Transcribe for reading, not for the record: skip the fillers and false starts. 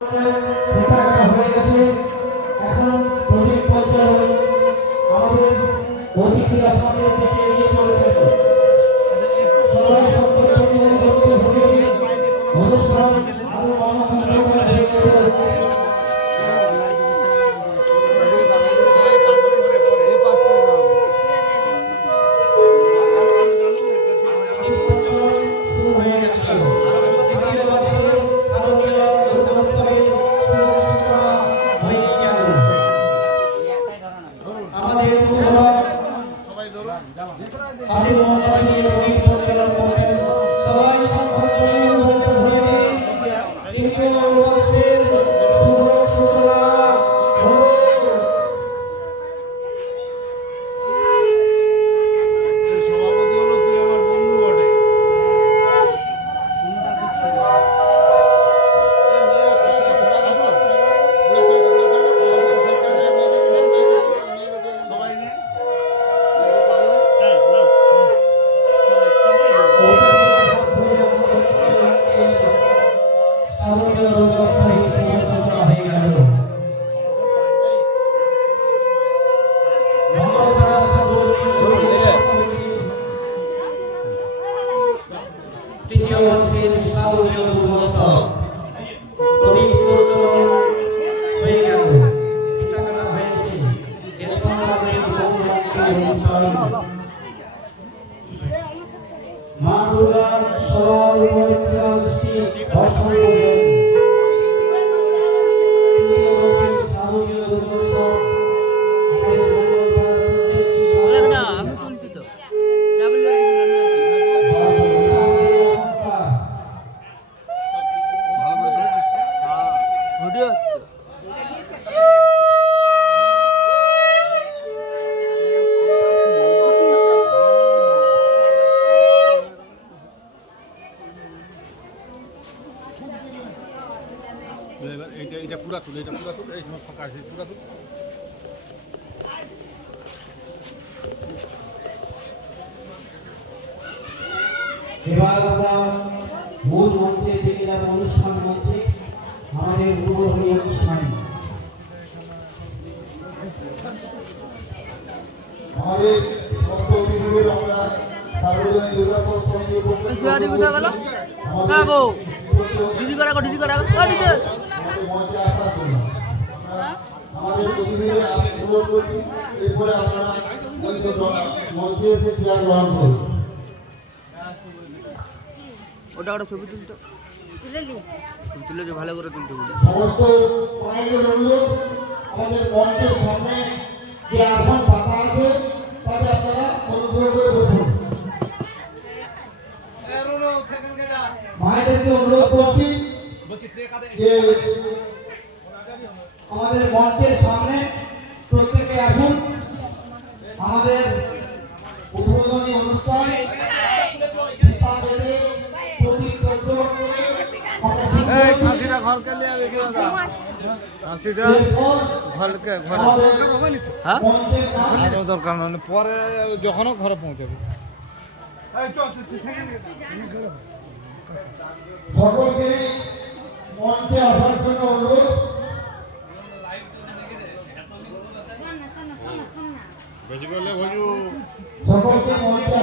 হয়ে গেছে। এখন প্রদীপ পরিচালন আমাদের অতিথিরা সামনের দিকে এগিয়ে চলেছে। সবাই অনুষ্ঠান আরো মনোমুগ্ধকর হয়ে গেছে। মা দুর্গার সবার উপরে দৃষ্টি বর্ষণ করবেন। এটা পুরা তুলে এই সময় ফাঁকা আছে পুরা তুলে এবার আমরা মূল মঞ্চে দিলাম অনুষ্ঠান মঞ্চে আমাদের উদ্বোধনী অনুষ্ঠান আমাদের সমস্ত অতিথিদের আমরা সার্বজনীন দুর্গাপুর সমিতির পক্ষ থেকে মঞ্চে আসার জন্য আমাদের অতিথিদের অনুরোধ করছি। এরপরে আপনারা মঞ্চে এসে চেয়ার গ্রহণ করুন। ওটা ছবি তুলে ভালো করে তুলতে হবে। সমস্ত মায়েদের অনুরোধ, আমাদের মঞ্চের সামনে যে আসন পাতা আছে তাতে আপনারা অনুগ্রহ করে বসুন। মায়েদেরকে অনুরোধ করছি যে আমাদের মঞ্চের সামনে প্রত্যেকে আসুন। আমাদের উদ্বোধনী অনুষ্ঠান দরকার মানে পরে যখনও ঘরে পৌঁছাবে সকলকে মঞ্চে আসার জন্য অনুরোধ। সকলকে মঞ্চে